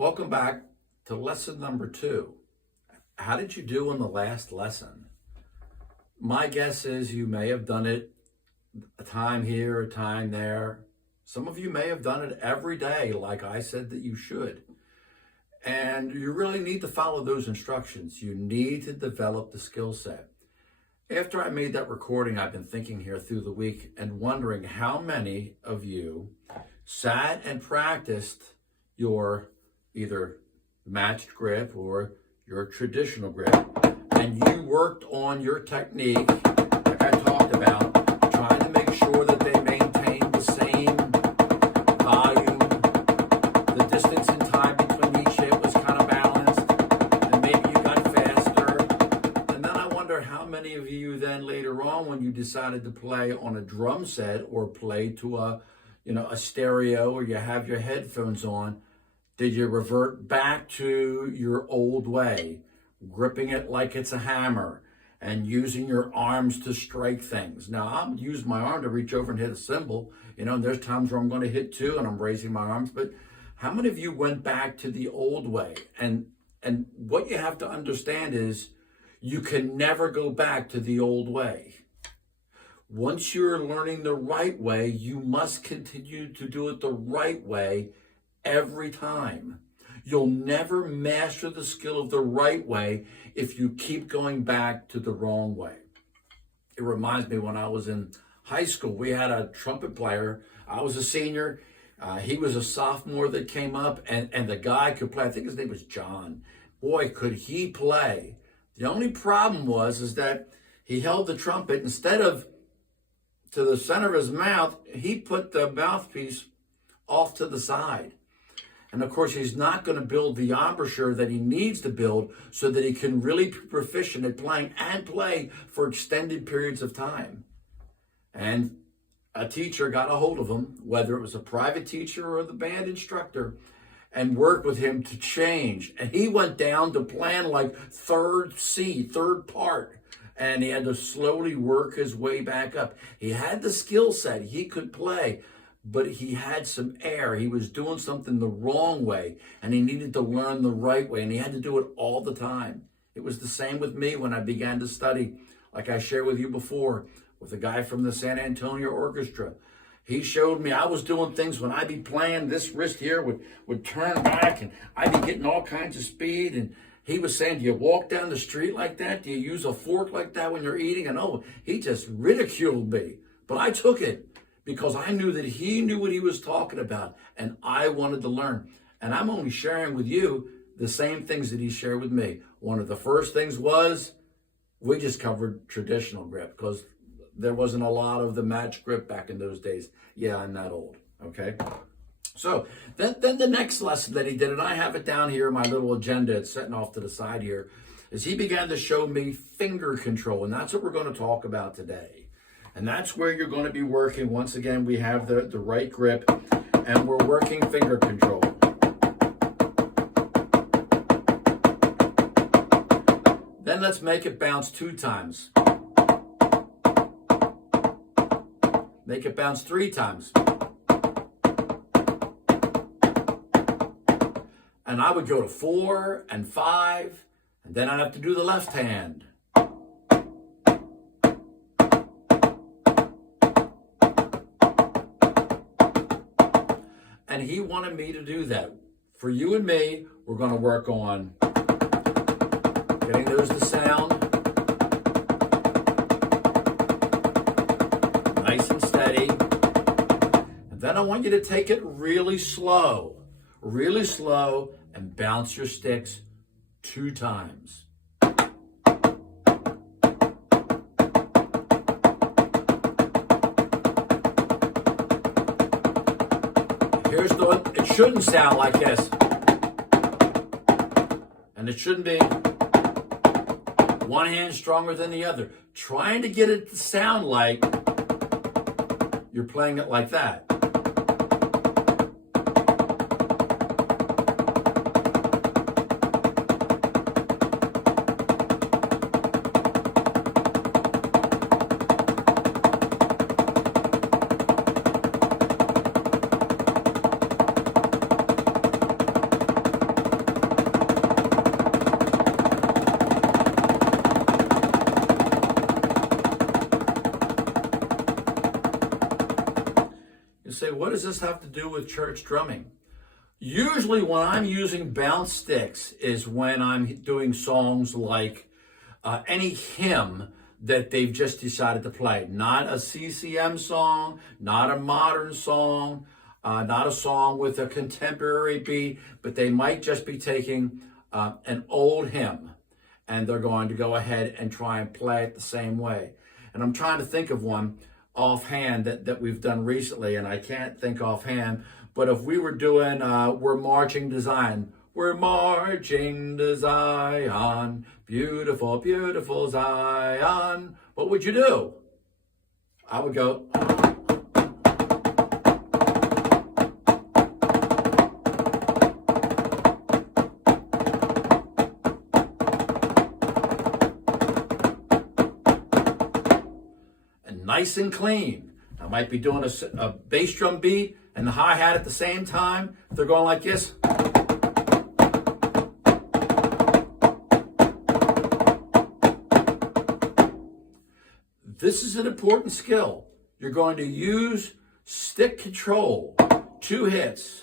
Welcome back to lesson number 2. How did you do in the last lesson? My guess is you may have done it a time here, a time there. Some of you may have done it every day, like I said that you should. And you really need to follow those instructions. You need to develop the skill set. After I made that recording, I've been thinking here through the week and wondering how many of you sat and practiced your either matched grip or your traditional grip, and you worked on your technique, like I talked about, trying to make sure that they maintain the same volume, the distance and time between each hit was kind of balanced, and maybe you got faster. And then I wonder how many of you then later on, when you decided to play on a drum set or play to a stereo, or you have your headphones on, did you revert back to your old way, gripping it like it's a hammer and using your arms to strike things? Now, I'm using my arm to reach over and hit a cymbal, and there's times where I'm going to hit 2 and I'm raising my arms, but how many of you went back to the old way? And what you have to understand is you can never go back to the old way. Once you're learning the right way, you must continue to do it the right way every time. You'll never master the skill of the right way if you keep going back to the wrong way. It reminds me when I was in high school, we had a trumpet player. I was a senior. He was a sophomore that came up, and the guy could play. I think his name was John. Boy, could he play. The only problem is that he held the trumpet, instead of to the center of his mouth, he put the mouthpiece off to the side. And of course, he's not going to build the embouchure that he needs to build so that he can really be proficient at playing and play for extended periods of time. And a teacher got a hold of him, whether it was a private teacher or the band instructor, and worked with him to change. And he went down to playing like third part. And he had to slowly work his way back up. He had the skill set. He could play. But he had some air. He was doing something the wrong way, and he needed to learn the right way, and he had to do it all the time. It was the same with me when I began to study, like I shared with you before, with a guy from the San Antonio Orchestra. He showed me I was doing things when I'd be playing, this wrist here would turn back, and I'd be getting all kinds of speed, and he was saying, do you walk down the street like that? Do you use a fork like that when you're eating? And he just ridiculed me, but I took it, because I knew that he knew what he was talking about, and I wanted to learn. And I'm only sharing with you the same things that he shared with me. One of the first things was we just covered traditional grip, because there wasn't a lot of the match grip back in those days. Yeah, I'm that old, okay? So then the next lesson that he did, and I have it down here in my little agenda, it's setting off to the side here, is he began to show me finger control, and that's what we're going to talk about today. And that's where you're going to be working. Once again, we have the right grip, and we're working finger control. Then let's make it bounce 2 times. Make it bounce 3 times. And I would go to 4 and 5, and then I'd have to do the left hand. And he wanted me to do that. For you and me, we're going to work on getting those to sound nice and steady. And then I want you to take it really slow, and bounce your sticks 2 times. It shouldn't sound like this. And it shouldn't be one hand stronger than the other. Trying to get it to sound like you're playing it like that. say, what does this have to do with church drumming? Usually when I'm using bounce sticks is when I'm doing songs like any hymn that they've just decided to play. Not a CCM song, not a modern song, not a song with a contemporary beat, but they might just be taking an old hymn and they're going to go ahead and try and play it the same way. And I'm trying to think of one offhand that we've done recently, and I can't think offhand, but if we were doing We're Marching to Zion, we're marching to Zion, beautiful, beautiful Zion, what would you do? I would go, and nice and clean. I might be doing a bass drum beat and the hi-hat at the same time. They're going like this. This is an important skill. You're going to use stick control. Two hits,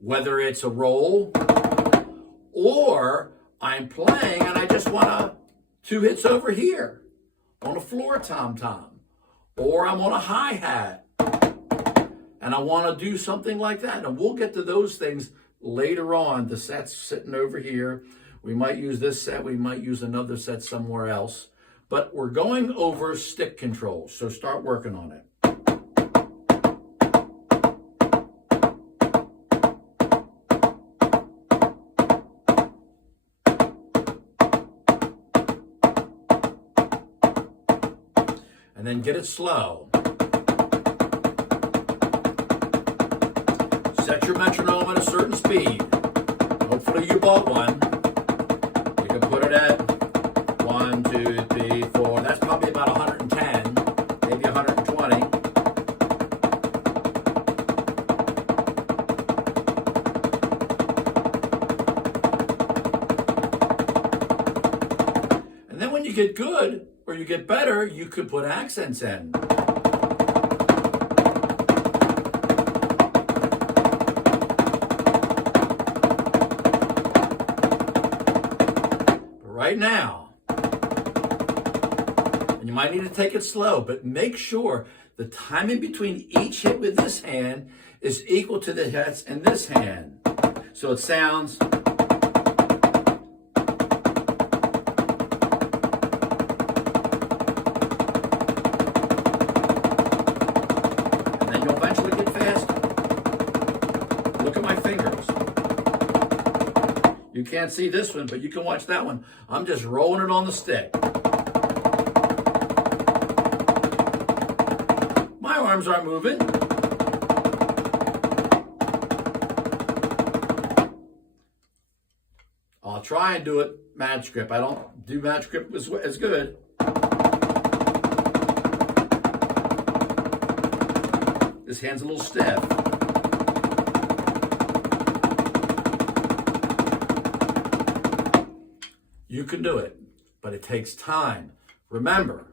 whether it's a roll or I'm playing and I just want two hits over here on a floor tom-tom, or I'm on a hi-hat and I want to do something like that. And we'll get to those things later on. The set's sitting over here. We might use this set. We might use another set somewhere else. But we're going over stick controls, so start working on it. And then get it slow. Set your metronome at a certain speed. Hopefully you bought one. You can put it at 1, 2, 3, 4. That's probably about 110, maybe 120. And then when you get good, or you get better, you could put accents in. But right now, and you might need to take it slow, but make sure the timing between each hit with this hand is equal to the hits in this hand. So it sounds... You can't see this one, but you can watch that one. I'm just rolling it on the stick. My arms aren't moving. I'll try and do it match grip. I don't do match grip as good. This hand's a little stiff. You can do it, but it takes time. Remember,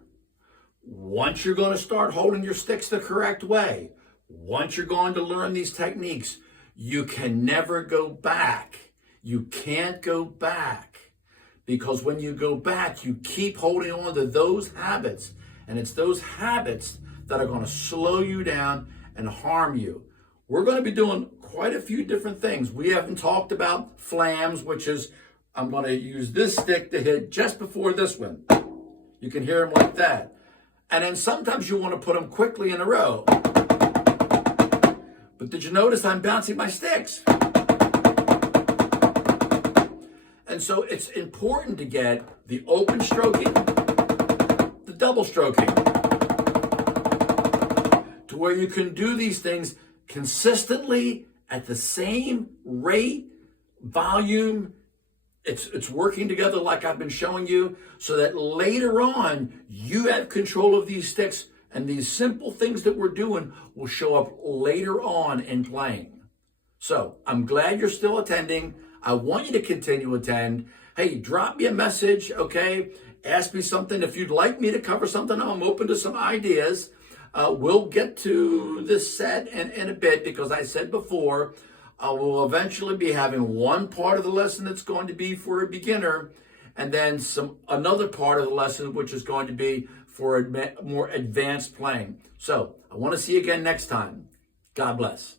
once you're going to start holding your sticks the correct way, once you're going to learn these techniques, you can never go back. You can't go back, because when you go back, you keep holding on to those habits, and it's those habits that are going to slow you down and harm you. We're going to be doing quite a few different things. We haven't talked about flams, which is I'm going to use this stick to hit just before this one. You can hear them like that. And then sometimes you want to put them quickly in a row. But did you notice I'm bouncing my sticks? And so it's important to get the open stroking, the double stroking, to where you can do these things consistently at the same rate, volume. It's working together like I've been showing you, so that later on you have control of these sticks, and these simple things that we're doing will show up later on in playing. So I'm glad you're still attending. I want you to continue to attend. Hey, drop me a message, okay? Ask me something. If you'd like me to cover something, I'm open to some ideas. We'll get to this set in a bit because I said before, we'll eventually be having one part of the lesson that's going to be for a beginner, and then another part of the lesson which is going to be for more advanced playing. So I want to see you again next time. God bless.